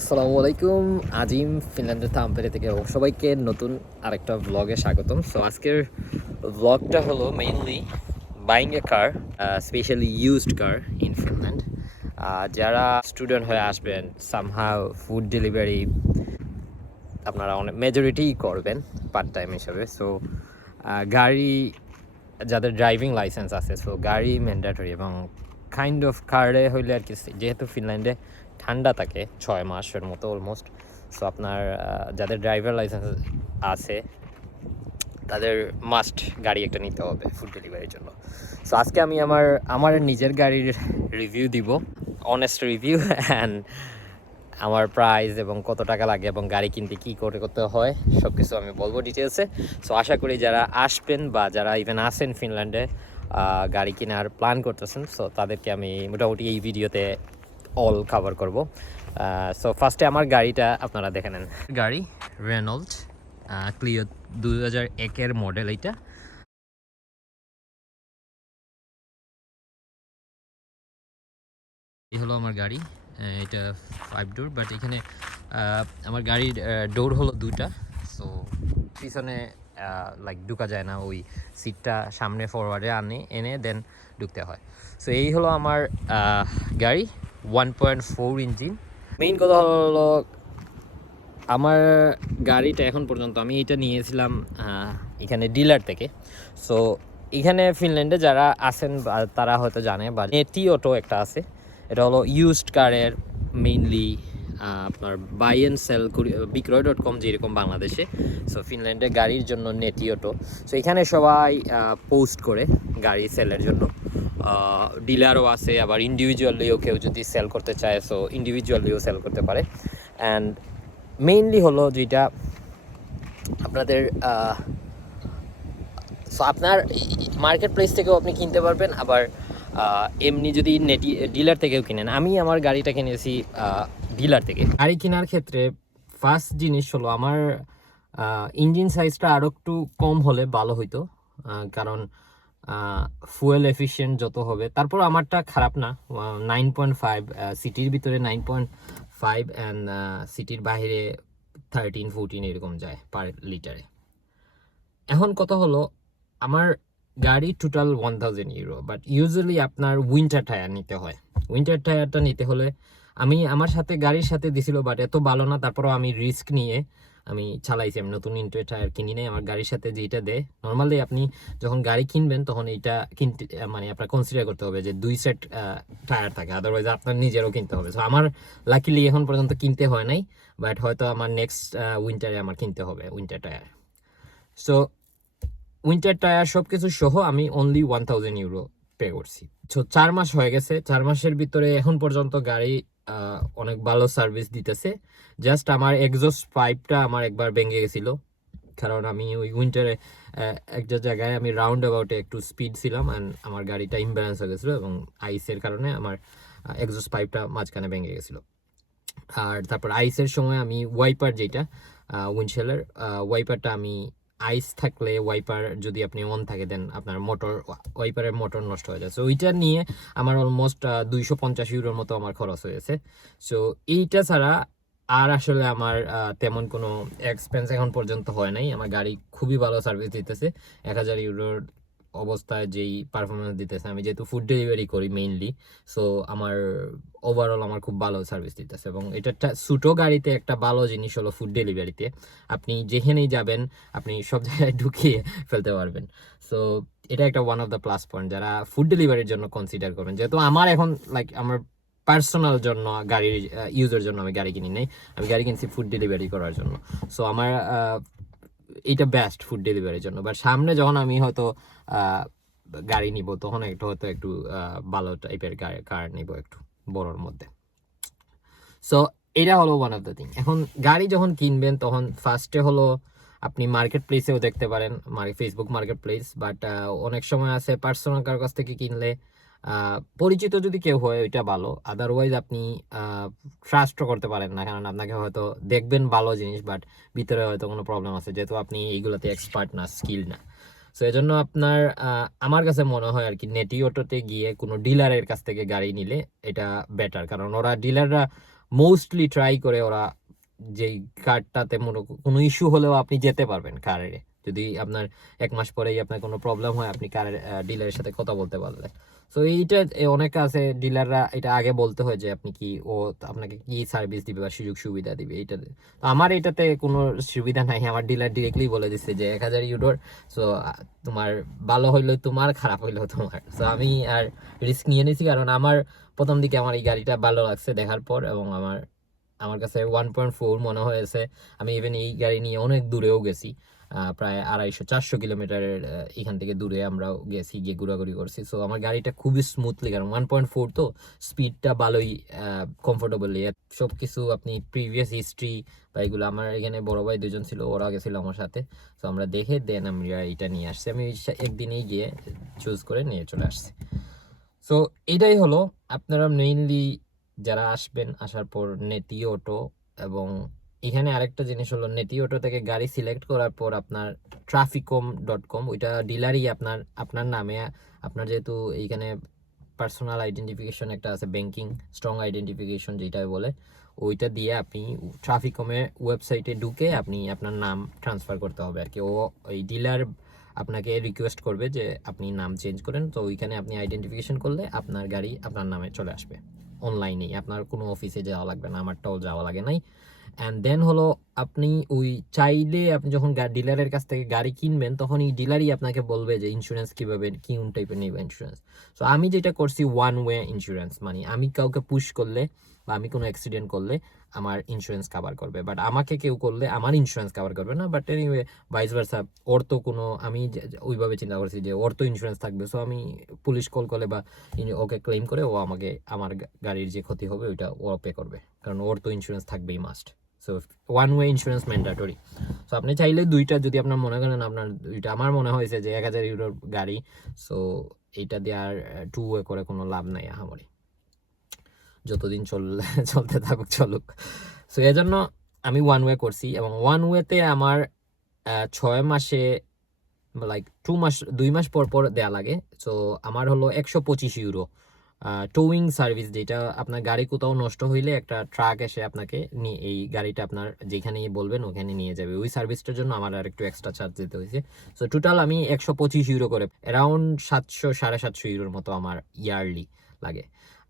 আসসালামু আলাইকুম। আজিম ফিনল্যান্ডের তাম্পেরে থেকে সবাইকে নতুন আরেকটা ব্লগে স্বাগতম। সো আজকের ব্লগটা হলো mainly buying a car, specially used car in Finland. যারা স্টুডেন্ট হয়ে আসবেন, সামহাও ফুড ডেলিভারি আপনারা অনেক মেজরিটিই করবেন পার্ট টাইম হিসাবে। সো গাড়ি, যাদের ড্রাইভিং লাইসেন্স আছে, সো গাড়ি ম্যান্ডেটরি এবং কাইন্ড অফ কারে হইলে আর কি, যেহেতু ফিনল্যান্ডে ঠান্ডা থাকে 6 মাসের মতো অলমোস্ট। সো আপনার যাদের ড্রাইভার লাইসেন্স আছে তাদের মাস্ট গাড়ি একটা নিতে হবে ফুড ডেলিভারির জন্য। সো আজকে আমি আমার নিজের গাড়ির রিভিউ দিব, অনেস্ট রিভিউ, অ্যান্ড আমার প্রাইস এবং কত টাকা লাগে এবং গাড়ি কিনতে কী করতে হয় সব কিছু আমি বলবো ডিটেলসে। সো আশা করি যারা আসবেন বা যারা ইভেন আসেন ফিনল্যান্ডে গাড়ি কেনার প্ল্যান করতেছেন, সো তাদেরকে আমি মোটামুটি এই ভিডিওতে অল কভার করব। সো ফার্স্টে আমার গাড়িটা আপনারা দেখে নেন। গাড়ি রেনল্ড ক্লিও 2001-এর মডেল। এইটা এই হলো আমার গাড়ি। এটা 5 ডোর, বাট এখানে আমার গাড়ির ডোর হলো 2টা। সো পিছনে লাইক ঢুকা যায় না, ওই সিটটা সামনে ফরওয়ার্ডে এনে দেন ঢুকতে হয়। সো এই হলো আমার গাড়ি, 1.4 ইঞ্জিন। মেইন কথা হলো আমার গাড়িটা এখন পর্যন্ত আমি এটা নিয়েছিলাম এখানে ডিলার থেকে। সো এখানে ফিনল্যান্ডে যারা আছেন তারা হয়তো জানে, বা নেটি অটো একটা আছে, এটা হলো ইউজড কারের মেইনলি আপনার বাই অ্যান্ড সেল বিক্রয়.com যেরকম বাংলাদেশে, সো ফিনল্যান্ডে গাড়ির জন্য নেটি অটো। সো এখানে সবাই পোস্ট করে গাড়ি সেলের জন্য। ডিলারও আছে, আবার ইন্ডিভিজুয়ালিও কেউ যদি সেল করতে চায় সো ইন্ডিভিজুয়ালিও সেল করতে পারে। অ্যান্ড মেইনলি হলো যেটা আপনাদের সো আপনার মার্কেট প্লেস থেকেও আপনি কিনতে পারবেন, আবার এমনি যদি নেটি ডিলার থেকেও কিনেন। আমি আমার গাড়িটা কিনেছি ডিলার থেকে। গাড়ি কেনার ক্ষেত্রে ফার্স্ট জিনিস হলো আমার ইঞ্জিন সাইজটা আরও একটু কম হলে ভালো হইতো, কারণ ফুয়েল এফিশিয়েন্ট যত হবে। তারপর আমারটা খারাপ না, 9.5, সিটির ভিতরে 9.5 অ্যান্ড সিটির বাইরে 13-14 এরকম যায় পার লিটারে। এখন কথা হলো আমার গাড়ি টোটাল 1000 ইউরো, বাট ইউজুয়ালি আপনার উইন্টার টায়ার নিতে হয়। উইন্টার টায়ারটা নিতে হলে আমি আমার সাথে গাড়ির সাথে দিছিল, বাট এত ভালো না, তারপরও আমি রিস্ক নিয়ে আমি চালাইছি। আমি নতুন উইন্টার টায়ার কিনি নাই, আমার গাড়ির সাথে যেটা দেয়। নর্মালি আপনি যখন গাড়ি কিনবেন তখন এইটা কিনতে মানে আপনার কনসিডার করতে হবে যে 2 সেট টায়ার থাকে, আদারওয়াইজ আপনার নিজেরও কিনতে হবে। সো আমার লাকিলি এখন পর্যন্ত কিনতে হয় নাই, বাট হয়তো আমার নেক্সট উইন্টারে আমার কিনতে হবে winter tyre. So winter tyre সব কিছু সহ আমি অনলি 1000 ইউরো পে করছি। সো 4 মাস হয়ে গেছে। 4 মাসের ভিতরে এখন পর্যন্ত গাড়ি অনেক ভালো সার্ভিস দিতেছে। জাস্ট আমার এক্সস্ট পাইপটা আমার একবার ভেঙে গেছিলো, কারণ আমি ওই উইন্টারে একটা জায়গায় আমি রাউন্ড অ্যাবাউটে একটু স্পিড ছিলাম অ্যান্ড আমার গাড়িটা ইমব্যালেন্স হয়ে গেছিলো এবং আইসের কারণে আমার এক্সস্ট পাইপটা মাঝখানে ভেঙে গেছিলো। আর তারপর আইসের সময় আমি ওয়াইপার, যেটা উইন্ডশেলের ওয়াইপারটা, আমি আইস থাকলে ওয়াইপার যদি আপনি অন থাকে দেন আপনার ওয়াইপারের মোটর নষ্ট হয়ে যায়। সো ওইটা নিয়ে আমার অলমোস্ট 250 ইউরোর মতো আমার খরচ হয়েছে। সো এইটা ছাড়া আর আসলে আমার তেমন কোনো এক্সপেন্স এখন পর্যন্ত হয় নাই। আমার গাড়ি খুবই ভালো সার্ভিস দিতেছে। 1000 ইউরোর অবস্থায় যেই পারফরমেন্স দিতেছে, আমি যেহেতু ফুড ডেলিভারি করি মেইনলি, সো আমার ওভারঅল আমার খুব ভালো সার্ভিস দিতেছে। এবং এটা ছোটো গাড়িতে একটা ভালো জিনিস হলো ফুড ডেলিভারিতে আপনি যেখানেই যাবেন আপনি সব জায়গায় ঢুকিয়ে ফেলতে পারবেন। সো এটা একটা one of the plus point যারা ফুড ডেলিভারির জন্য কনসিডার করবেন। যেহেতু আমার এখন লাইক আমার পার্সোনাল জন্য গাড়ির ইউজের জন্য আমি গাড়ি কিনি নাই, আমি গাড়ি কিনছি ফুড ডেলিভারি করার জন্য। সো আমার এইটা বেস্ট ফুড ডেলিভারির জন্য। বাট সামনে যখন আমি হয়তো গাড়ি নিব তখন একটু ভালো টাইপের কার নিব, একটু বড়োর মধ্যে। সো এটা হলো ওয়ান অফ দ্য থিং। এখন গাড়ি যখন কিনবেন তখন ফার্স্টে হলো আপনি মার্কেট প্লেসেও দেখতে পারেন, ফেসবুক মার্কেট প্লেস। বাট অনেক সময় আছে পার্সোনাল কার কাছ থেকে কিনলে পরিচিত যদি কেউ হয় ওইটা ভালো, আদারওয়াইজ আপনি ট্রাস্টও করতে পারেন না, কারণ আপনাকে হয়তো দেখবেন ভালো জিনিস বাট ভিতরে হয়তো কোনো প্রবলেম আছে, যেহেতু আপনি এইগুলোতে এক্সপার্ট না, স্কিল না। সো এই জন্য আপনার আমার কাছে মনে হয় আর কি নেটি অটোতে গিয়ে কোনো ডিলারের কাছ থেকে গাড়ি নিলে এটা বেটার, কারণ ওরা ডিলাররা মোস্টলি ট্রাই করে ওরা যেই কারটাতে কোনো ইস্যু হলেও আপনি যেতে পারবেন কারে, যদি আপনার 1 মাস পরেই আপনার কোনো প্রবলেম হয় আপনি কারের ডিলারের সাথে কথা বলতে পারলে। সো এইটা অনেক আছে ডিলাররা এটা আগে বলতে হয় যে আপনি কি আপনাকে কি সার্ভিস দিবে বা সুযোগ সুবিধা দিবে এইটা। তো আমার এটাতে কোনো সুবিধা নাই, আমার ডিলার ডিরেক্টলি বলে দিচ্ছে যে 1000 ইউরোর, সো তোমার ভালো হইলো তোমার, খারাপ হইলো তোমার। সো আমি আর রিস্ক নিয়ে নিয়েছি, কারণ আমার প্রথম দিকে আমার এই গাড়িটা ভালো লাগছে দেখার পর, এবং আমার আমার কাছে 1.4 মনে হয়েছে। আমি ইভেন এই গাড়ি নিয়ে অনেক দূরেও গেছি, প্রায় 250-400 কিলোমিটারের এখান থেকে দূরে আমরাও গেছি, গিয়ে ঘোরাঘুরি করছি। সো আমার গাড়িটা খুবই স্মুথলি, কারণ 1.4 তো স্পিডটা ভালোই, কমফোর্টেবলি সব কিছু। আপনি প্রিভিয়াস হিস্ট্রি বা এগুলো, আমার এখানে বড় ভাই 2জন ছিল, ওরা গেছিল আমার সাথে। তো আমরা দেখে দেন আমরা এটা নিয়ে আসছি, আমি একদিনেই গিয়ে চুজ করে নিয়ে চলে আসছি। সো এটাই হলো আপনারা মেইনলি যারা আসবেন, আসার পর নেটি অটো। এবং এখানে আরেকটা জিনিস হলো, নেটি অটো থেকে গাড়ি সিলেক্ট করার পর আপনার ট্রাফিকম.com, ওইটা ডিলারই আপনার নামে, আপনার যেহেতু এইখানে পার্সোনাল আইডেন্টিফিকেশন একটা আছে, ব্যাংকিং স্ট্রং আইডেন্টিফিকেশন যেটা বলে, ওইটা দিয়ে আপনি ট্রাফিকমের ওয়েবসাইটে ঢুকে আপনি আপনার নাম ট্রান্সফার করতে হবে আর কি। ওই ডিলার আপনাকে রিকোয়েস্ট করবে যে আপনি নাম চেঞ্জ করেন, তো ওইখানে আপনি আইডেন্টিফিকেশন করলে আপনার গাড়ি আপনার নামে চলে আসবে অনলাইনেই, আপনার কোনো অফিসে যাওয়া লাগবে না, আমারটাও যাওয়া লাগে নাই। অ্যান্ড দেন হলো আপনি ওই চাইলে আপনি যখন ডিলারের কাছ থেকে গাড়ি কিনবেন, তখন এই ডিলারই আপনাকে বলবে যে ইন্স্যুরেন্স কীভাবে কোন টাইপের নেবে ইন্স্যুরেন্স। সো আমি যেটা করছি ওয়ান ওয়ে ইন্স্যুরেন্স, মানে আমি কাউকে পুশ করলে বা আমি কোনো অ্যাক্সিডেন্ট করলে আমার ইন্স্যুরেন্স কাভার করবে, বাট আমাকে কেউ করলে আমার ইন্স্যুরেন্স কাভার করবে না। বাট এনিওয়ে ভাইস ভার্সা, ওর তো কোনো, আমি ওইভাবে চিন্তা করছি যে ওর তো ইন্স্যুরেন্স থাকবে, সো আমি পুলিশ কল করলে বা ওকে ক্লেম করে ও আমাকে আমার গাড়ির যে ক্ষতি হবে ওইটা ও পে করবে, কারণ ওর তো ইন্স্যুরেন্স থাকবেই must. So one way insurance mandatory. So আপনি চাইলে দুইটা, যদি আপনার মনে করেন আপনার দুইটা, আমার মনে হয়েছে যে 1000 ইউরোর গাড়ি, সো এইটা দিয়ে আর টু ওয়ে করে কোনো লাভ নাই আহামরি, যতদিন চলতে থাকুক চলুক। সো এজন্য আমি ওয়ান ওয়ে করছি, এবং ওয়ান ওয়েতে আমার 6 মাসে লাইক 2 মাস পর পর দেয়া লাগে। সো আমার হলো 125 ইউরো টোয়িং সার্ভিস, যেটা আপনার গাড়ি কোথাও নষ্ট হইলে একটা ট্রাক এসে আপনাকে নিয়ে এই গাড়িটা আপনার যেখানে বলবেন ওখানে নিয়ে যাবে। ওই সার্ভিসটার জন্য আমার আর একটু এক্সট্রা চার্জ দিতে হয়েছে। সো টোটাল আমি 125 ইউরো করে, অ্যারাউন্ড 700-750 ইউরোর মতো আমার ইয়ারলি লাগে।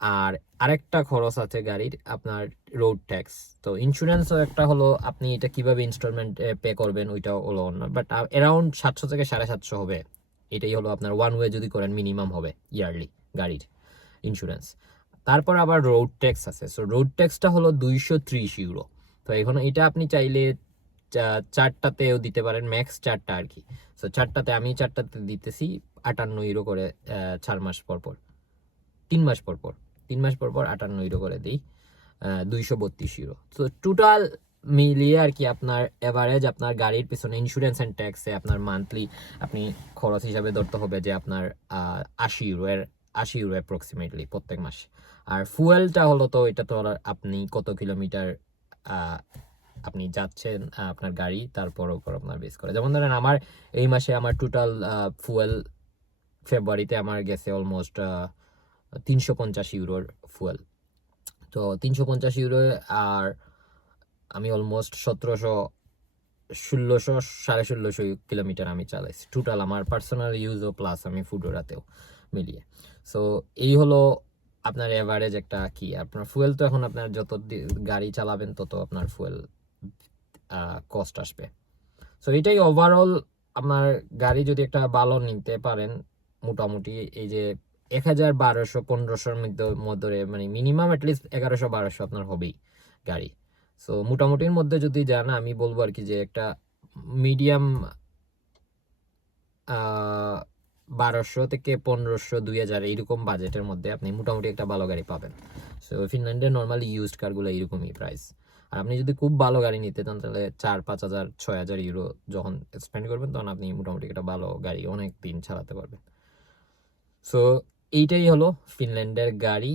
আর আরেকটা খরচ আছে গাড়ির, আপনার রোড ট্যাক্স। তো ইন্স্যুরেন্সও একটা হলো, আপনি এটা কিভাবে ইনস্টলমেন্ট পে করবেন ওইটাও হলো অন্য, বাট অ্যারাউন্ড 700 থেকে 750 হবে। এটাই হলো আপনার ওয়ান ওয়ে যদি করেন মিনিমাম হবে ইয়ারলি গাড়ির ইন্স্যুরেন্স। তারপর আবার রোড ট্যাক্স আছে। সো রোড ট্যাক্সটা হলো 230 ইউরো। তো এখন এটা আপনি চাইলে 4টাতেও দিতে পারেন, ম্যাক্স 4টা আর কি। সো আমি 4টাতে দিতেছি 58 ইউরো করে, 4 মাস পর পর, 3 মাস পর পর, 3 মাস পর পর 58 ইউরো করে দিই, 232 ইউরো। তো টোটাল মিলিয়ে আর কি আপনার এভারেজ আপনার গাড়ির পিছনে ইন্স্যুরেন্স অ্যান্ড ট্যাক্সে আপনার মান্থলি আপনি খরচ হিসাবে ধরতে হবে যে আপনার 80 ইউরো অ্যাপ্রক্সিমেটলি প্রত্যেক মাসে। আর ফুয়েলটা হলো, তো এটা তো আপনি কত কিলোমিটার আপনি যাচ্ছেন আপনার গাড়ি, তারপর উপর আপনার বেস করে। যেমন ধরেন আমার এই মাসে আমার টোটাল ফুয়েল, ফেব্রুয়ারিতে আমার গেছে অলমোস্ট 350 ইউরোর ফুয়েল। তো 350 ইউরো, আর আমি অলমোস্ট 1600 কিলোমিটার আমি চালাইছি টোটাল আমার পার্সোনাল ইউজও প্লাস আমি ফুডোরাতেও মিলিয়ে। সো এই হলো আপনার এভারেজ একটা কি, আপনার ফুয়েল তো এখন আপনার যত গাড়ি চালাবেন তত আপনার ফুয়েল কস্ট আসবে। সো এটাই ওভারঅল। আপনার গাড়ি যদি একটা ভালো নিতে পারেন, মোটামুটি এই যে 1000-1200-1500-র মধ্যে মানে মিনিমাম অ্যাটলিস্ট 1100-1200 আপনার হবেই গাড়ি। সো মোটামুটির মধ্যে যদি যান, আমি বলবো আর কি যে একটা মিডিয়াম 1200 থেকে 1500-2000 এইরকম বাজেটের মধ্যে আপনি মোটামুটি একটা ভালো গাড়ি পাবেন। সো ফিনল্যান্ডে নর্মালি ইউজড কারগুলো এইরকমই প্রাইস। আর আপনি যদি খুব ভালো গাড়ি নিতে চান তাহলে 4-5 হাজার 6 হাজার ইউরো যখন স্পেন্ড করবেন, তখন আপনি মোটামুটি একটা ভালো গাড়ি অনেক দিন চালাতে পারবেন। সো এইটাই হলো ফিনল্যান্ডের গাড়ি।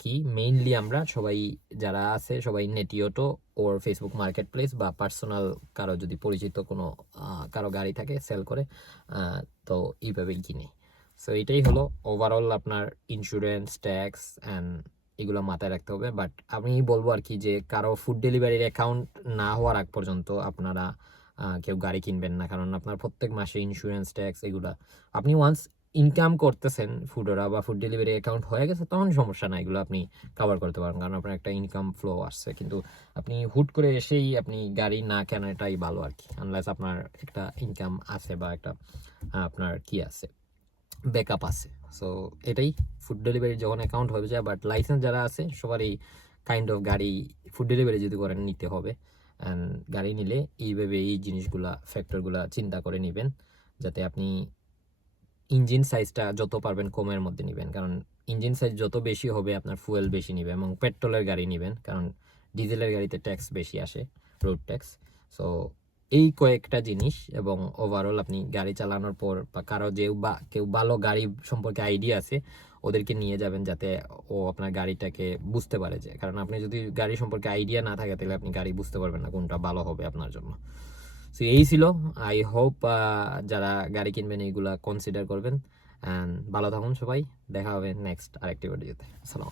কি মেইনলি আমরা সবাই যারা আছে সবাই নেটি অটো ওর ফেসবুক মার্কেট প্লেস বা পার্সোনাল কারো যদি পরিচিত কোনো কারো গাড়ি থাকে সেল করে, তো এইভাবেই কিনে। সো এটাই হলো ওভারঅল আপনার ইন্স্যুরেন্স, ট্যাক্স অ্যান্ড এগুলো মাথায় রাখতে হবে। বাট আমি বলবো আর কি যে কারো ফুড ডেলিভারির অ্যাকাউন্ট না হওয়ার আগ পর্যন্ত আপনারা কেউ গাড়ি কিনবেন না, কারণ আপনার প্রত্যেক মাসে ইন্স্যুরেন্স ট্যাক্স এগুলা আপনি ওয়ান্স ইনকাম করতেছেন ফুডরা বা ফুড ডেলিভারি অ্যাকাউন্ট হয়ে গেছে তখন সমস্যা না, এগুলো আপনি কভার করতে পারেন কারণ আপনার একটা ইনকাম ফ্লো আসছে। কিন্তু আপনি হুট করে এসেই আপনি গাড়ি না কেনাটাই ভালো আর কি, আনলেস আপনার একটা ইনকাম আছে বা একটা আপনার কি আছে ব্যাকআপ আছে। সো এটাই ফুড ডেলিভারি যখন অ্যাকাউন্ট হয়ে যায়, বাট লাইসেন্স যারা আছে সবারই কাইন্ড অফ গাড়ি ফুড ডেলিভারি যদি করেন নিতে হবে। অ্যান্ড গাড়ি নিলে এইভাবে এই জিনিসগুলা ফ্যাক্টরগুলা চিন্তা করে নেবেন, যাতে আপনি ইঞ্জিন সাইজটা যত পারবেন কমের মধ্যে নেবেন, কারণ ইঞ্জিন সাইজ যত বেশি হবে আপনার ফুয়েল বেশি নেবে। এবং পেট্রোলের গাড়ি নেবেন কারণ ডিজেলের গাড়িতে ট্যাক্স বেশি আসে, রোড ট্যাক্স। সো এই কয়েকটা জিনিস, এবং ওভারঅল আপনি গাড়ি চালানোর পর বা কারো কেউ ভালো গাড়ি সম্পর্কে আইডিয়া আছে ওদেরকে নিয়ে যাবেন, যাতে ও আপনার গাড়িটাকে বুঝতে পারে। যে কারণ আপনি যদি গাড়ি সম্পর্কে আইডিয়া না থাকে তাহলে আপনি গাড়ি বুঝতে পারবেন না কোনটা ভালো হবে আপনার জন্য। সো এই ছিল, আই হোপ যারা গাড়ি কিনবেন এইগুলা কনসিডার করবেন। অ্যান্ড ভালো থাকুন সবাই, দেখা হবে নেক্সট আরেকটি ভিডিওতে। আসসালাম।